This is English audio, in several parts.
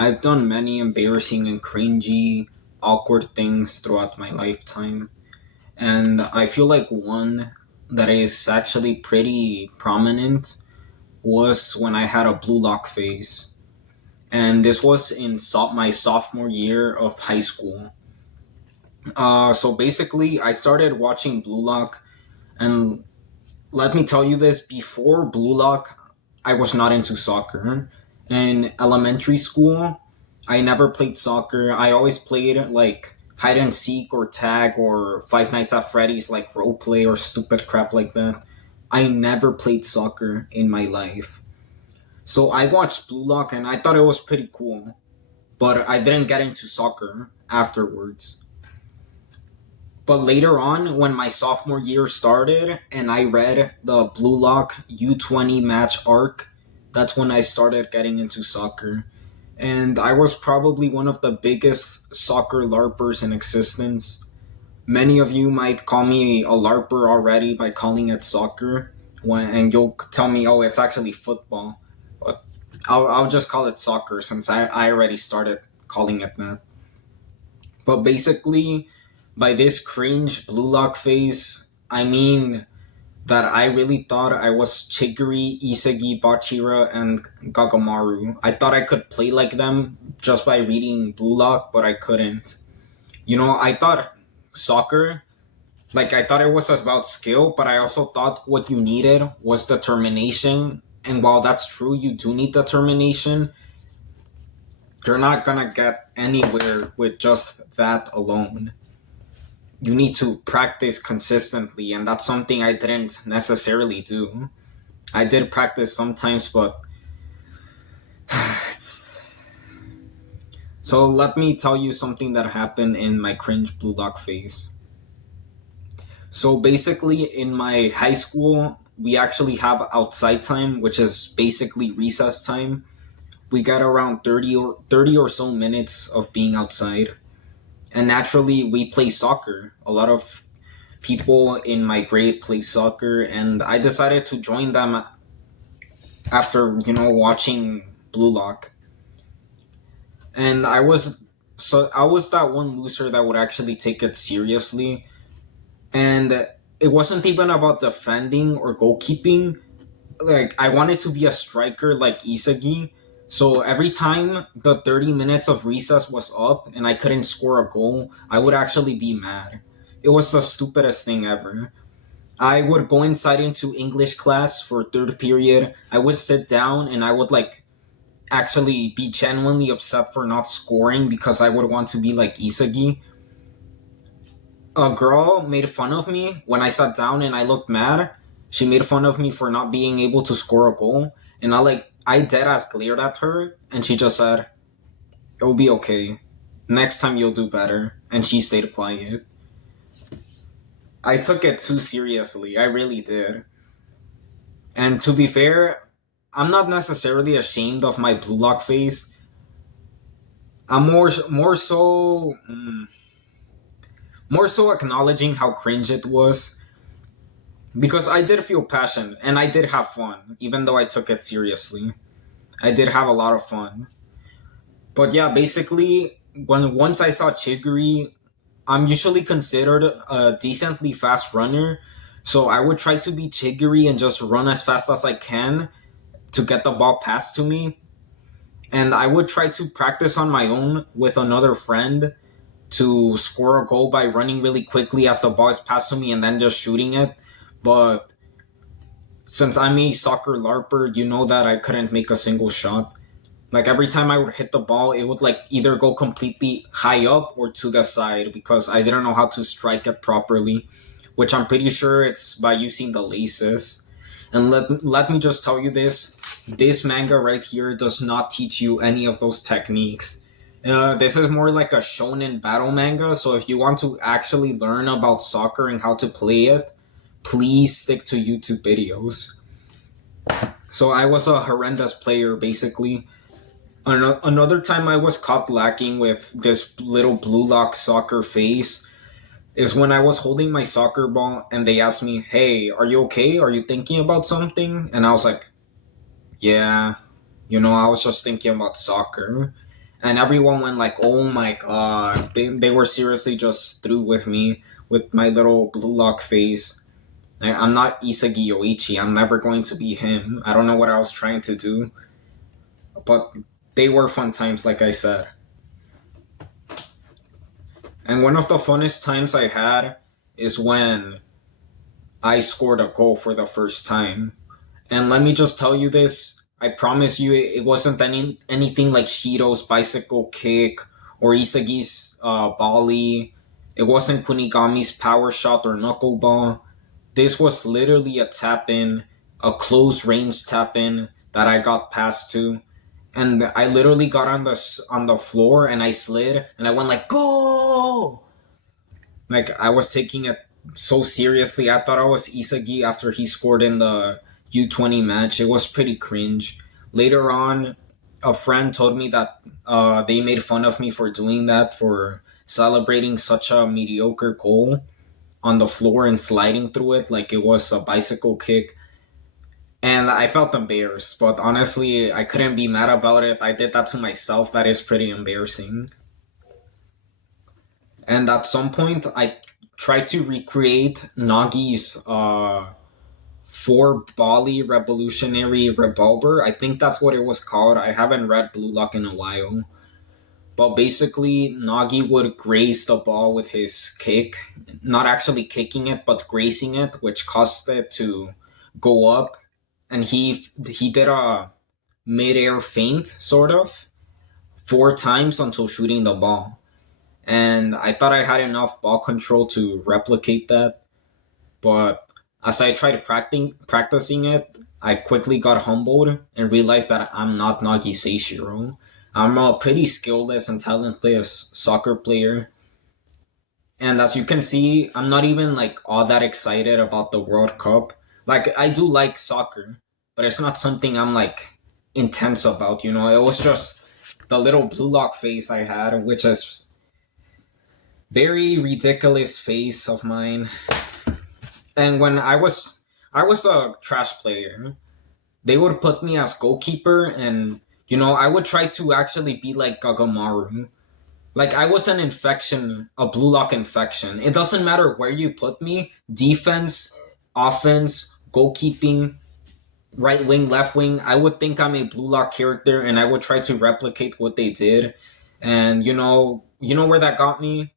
I've done many embarrassing and cringy, awkward things throughout my lifetime, and I feel like one that is actually pretty prominent was when I had a blue lock phase. And this was in my sophomore year of high school. So basically, I started watching Blue Lock, and let me tell you this: before Blue Lock, I was not into soccer. In elementary school, I never played soccer. I always played like hide and seek or tag or Five Nights at Freddy's, like role play or stupid crap like that. I never played soccer in my life. So I watched Blue Lock and I thought it was pretty cool, but I didn't get into soccer afterwards. But later on, when my sophomore year started and I read the Blue Lock U20 match arc, that's when I started getting into soccer. And I was probably one of the biggest soccer LARPers in existence. Many of you might call me a LARPer already by calling it soccer, and you'll tell me, oh, it's actually football. But I'll just call it soccer since I already started calling it that. But basically, by this cringe blue lock phase, I mean that I really thought I was Chigiri, Isagi, Bachira, and Gagamaru. I thought I could play like them just by reading Blue Lock, but I couldn't. I thought soccer, like, I thought it was about skill, but I also thought what you needed was determination. And while that's true, you do need determination, you're not gonna get anywhere with just that alone. You need to practice consistently, and that's something I didn't necessarily do. I did practice sometimes, but it's... So let me tell you something that happened in my cringe blue lock phase. So basically, in my high school, we actually have outside time, which is basically recess time. We get around 30 or so minutes of being outside. And naturally, we play soccer. A lot of people in my grade play soccer, and I decided to join them after, watching Blue Lock. And I was that one loser that would actually take it seriously. And it wasn't even about defending or goalkeeping. Like, I wanted to be a striker like Isagi. So every time the 30 minutes of recess was up and I couldn't score a goal, I would actually be mad. It was the stupidest thing ever. I would go inside into English class for third period. I would sit down and I would like actually be genuinely upset for not scoring because I would want to be like Isagi. A girl made fun of me when I sat down and I looked mad. She made fun of me for not being able to score a goal, and I dead ass glared at her, and she just said, "It'll be okay. Next time you'll do better." And she stayed quiet. I took it too seriously. I really did. And to be fair, I'm not necessarily ashamed of my blue lock face. I'm more so acknowledging how cringe it was, because I did feel passion and I did have fun, even though I took it seriously. I did have a lot of fun. But yeah, basically, when once I saw Chigiri, I'm usually considered a decently fast runner, so I would try to be Chigiri and just run as fast as I can to get the ball passed to me. And I would try to practice on my own with another friend to score a goal by running really quickly as the ball is passed to me and then just shooting it. But since I'm a soccer LARPer, you know that I couldn't make a single shot. Like every time I would hit the ball, it would like either go completely high up or to the side because I didn't know how to strike it properly, which I'm pretty sure it's by using the laces. And let me just tell you this manga right here does not teach you any of those techniques. This is more like a shonen battle manga, so if you want to actually learn about soccer and how to play it, please stick to YouTube videos. So I was a horrendous player, basically. Another time I was caught lacking with this little blue lock soccer face is when I was holding my soccer ball and they asked me, "Hey, are you okay? Are you thinking about something?" And I was like, "Yeah, I was just thinking about soccer." and everyone went like, "Oh my god!" They were seriously just through with me with my little blue lock face. I'm not Isagi Yoichi. I'm never going to be him. I don't know what I was trying to do, but they were fun times, like I said. And one of the funnest times I had is when I scored a goal for the first time. And let me just tell you this. I promise you, it wasn't anything like Shido's bicycle kick or Isagi's volley. It wasn't Kunigami's power shot or knuckleball. This was literally a tap in, a close range tap in that I got passed to, and I literally got on the floor and I slid and I went like go. Like I was taking it so seriously. I thought I was Isagi after he scored in the U20 match. It was pretty cringe. Later on, a friend told me that they made fun of me for doing that, for celebrating such a mediocre goal on the floor and sliding through it like it was a bicycle kick. And I felt embarrassed, but honestly, I couldn't be mad about it. I did that to myself. That is pretty embarrassing. And at some point, I tried to recreate Nagi's four volley revolutionary revolver. I think that's what it was called. I haven't read Blue Lock in a while. But basically, Nagi would graze the ball with his kick, not actually kicking it, but grazing it, which caused it to go up. And he did a mid-air feint, sort of, four times until shooting the ball. And I thought I had enough ball control to replicate that, but as I tried practicing it, I quickly got humbled and realized that I'm not Nagi Seishiro. I'm a pretty skillless and talentless soccer player. And as you can see, I'm not even like all that excited about the World Cup. Like, I do like soccer, but it's not something I'm like intense about, you know? It was just the little blue lock face I had, which is very ridiculous face of mine. And when I was a trash player, they would put me as goalkeeper, and I would try to actually be like Gagamaru. Like I was an infection, a blue lock infection. It doesn't matter where you put me, defense, offense, goalkeeping, right wing, left wing. I would think I'm a blue lock character, and I would try to replicate what they did. And you know where that got me?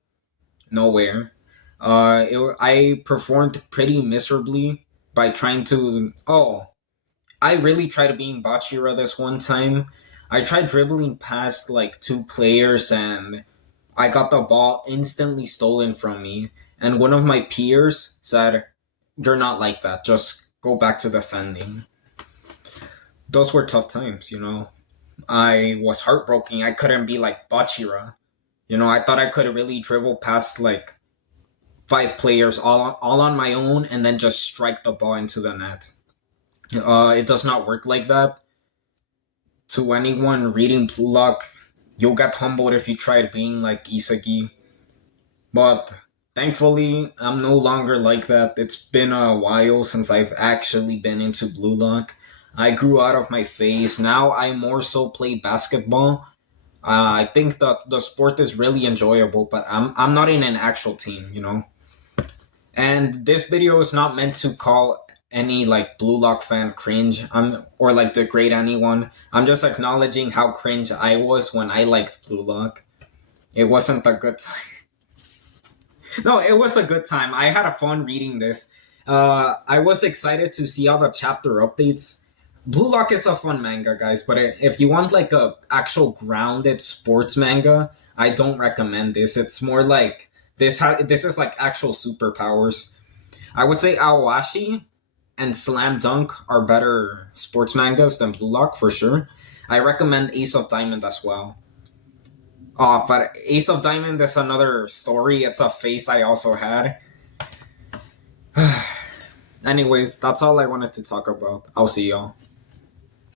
Nowhere. I performed pretty miserably by trying to. Oh, I really tried to being Bachira this one time. I tried dribbling past like two players and I got the ball instantly stolen from me. And one of my peers said, "You're not like that. Just go back to defending." Those were tough times. I was heartbroken. I couldn't be like Bachira. I thought I could really dribble past like five players all on my own and then just strike the ball into the net. It does not work like that. To anyone reading Blue Lock, you'll get humbled if you try being like Isagi. But thankfully, I'm no longer like that. It's been a while since I've actually been into Blue Lock. I grew out of my phase. Now I more so play basketball. I think that the sport is really enjoyable, but I'm not in an actual team. And this video is not meant to call any like Blue Lock fan cringe. Or like degrade anyone. I'm just acknowledging how cringe I was when I liked Blue Lock. It wasn't a good time. No, it was a good time. I had a fun reading this. I was excited to see all the chapter updates. Blue Lock is a fun manga, guys, but if you want like a actual grounded sports manga, I don't recommend this. It's more like this is like actual superpowers. I would say Aowashi and Slam Dunk are better sports mangas than Blue Lock for sure. I recommend Ace of Diamond as well. Oh, but Ace of Diamond is another story. It's a face I also had. Anyways, that's all I wanted to talk about. I'll see y'all.